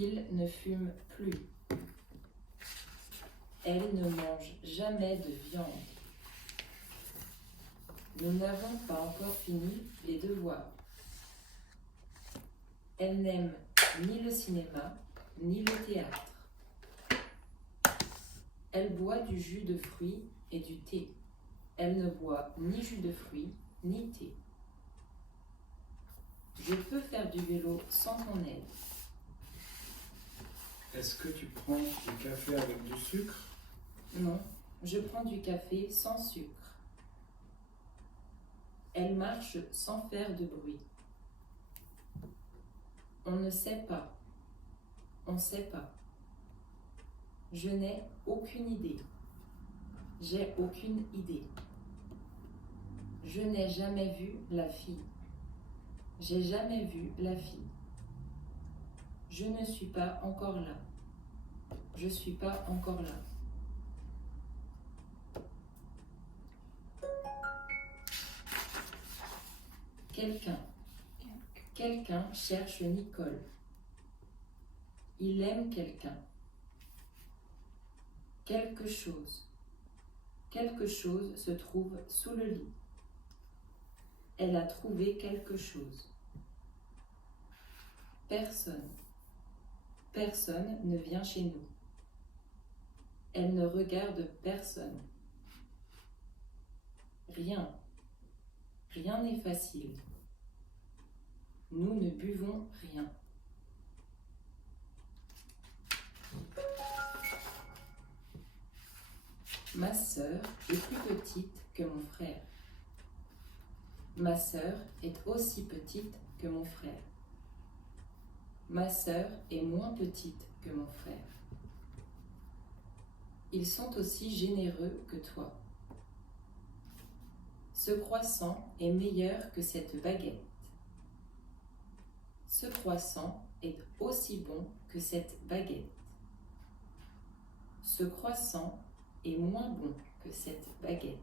Il ne fume plus. Elle ne mange jamais de viande. Nous n'avons pas encore fini les devoirs. Elle n'aime ni le cinéma, ni le théâtre. Elle boit du jus de fruits et du thé. Elle ne boit ni jus de fruits, ni thé. Je peux faire du vélo sans ton aide. Est-ce que tu prends du café avec du sucre? Non, je prends du café sans sucre. Elle marche sans faire de bruit. On ne sait pas. On ne sait pas. Je n'ai aucune idée. J'ai aucune idée. Je n'ai jamais vu la fille. J'ai jamais vu la fille. Je ne suis pas encore là. Je suis pas encore là. Quelqu'un cherche Nicole. Il aime quelqu'un. Quelque chose se trouve sous le lit. Elle a trouvé quelque chose. Personne ne vient chez nous. Elle ne regarde personne. Rien n'est facile. Nous ne buvons rien. Ma sœur est plus petite que mon frère. Ma sœur est aussi petite que mon frère. Ma sœur est moins petite que mon frère. Ils sont aussi généreux que toi. Ce croissant est meilleur que cette baguette. Ce croissant est aussi bon que cette baguette. Ce croissant est moins bon que cette baguette.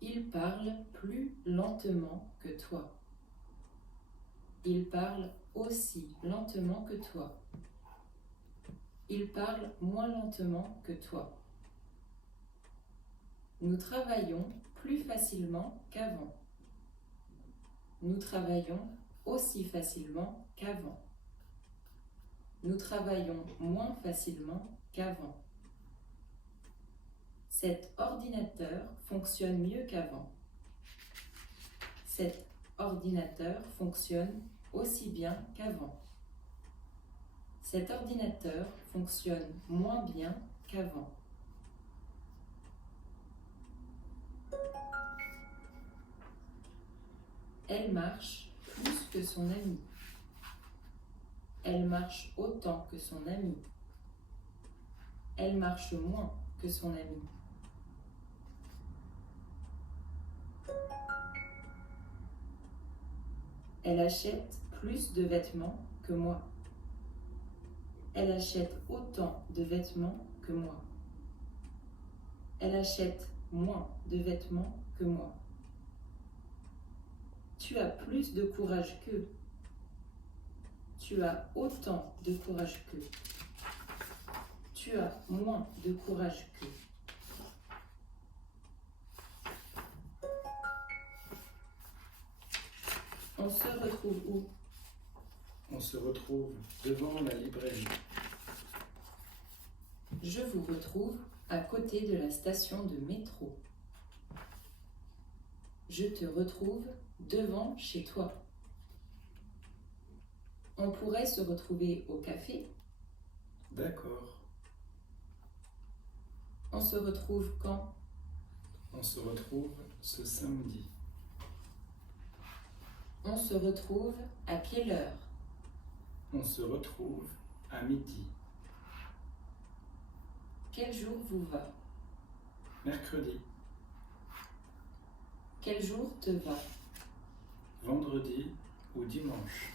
Il parle plus lentement que toi. Il parle aussi lentement que toi. Il parle moins lentement que toi. Nous travaillons plus facilement qu'avant. Nous travaillons aussi facilement qu'avant. Nous travaillons moins facilement qu'avant. Cet ordinateur fonctionne mieux qu'avant. Cet ordinateur fonctionne aussi bien qu'avant. Cet ordinateur fonctionne moins bien qu'avant. Elle marche plus que son ami. Elle marche autant que son ami. Elle marche moins que son ami. Elle achète plus de vêtements que moi. Elle achète autant de vêtements que moi. Elle achète moins de vêtements que moi. Tu as plus de courage qu'eux. Tu as autant de courage qu'eux. Tu as moins de courage qu'eux. On se retrouve où? On se retrouve devant la librairie. Je vous retrouve à côté de la station de métro. Je te retrouve devant chez toi. On pourrait se retrouver au café. D'accord. On se retrouve quand? On se retrouve ce samedi. On se retrouve à quelle heure? On se retrouve à midi. Quel jour vous va? Mercredi. Quel jour te va? Vendredi ou dimanche.